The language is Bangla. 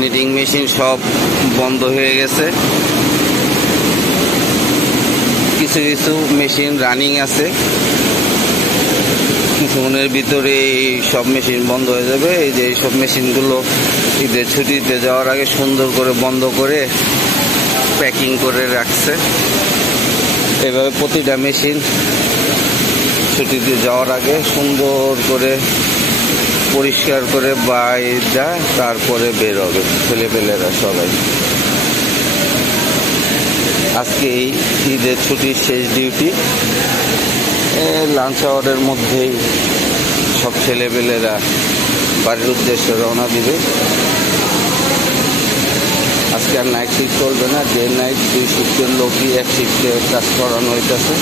নিটিং মেশিন সব বন্ধ হয়ে গেছে, কিছু কিছু মেশিন রানিং আছে, কিছুক্ষণের ভিতরে সব মেশিন বন্ধ হয়ে যাবে। এই যে এইসব মেশিনগুলো ঈদের ছুটিতে যাওয়ার আগে সুন্দর করে বন্ধ করে প্যাকিং করে রাখছে। এভাবে প্রতিটা মেশিন ছুটিতে যাওয়ার আগে সুন্দর করে পরিষ্কার করে বাইরে যায়, তারপরে বের হবে ছেলেপেলেরা সবাই। আজকে এই ঈদের ছুটির শেষ ডিউটি, লাঞ্চ আওয়ারের মধ্যেই সব ছেলেপেলেরা বাড়ির উদ্দেশ্যে রওনা দিবে। আজকে আর নাইট শিফট চলবে না, ডে নাইট 2 শিফটের লোকই 1 শিফটে কাজ করানো হইতেছে।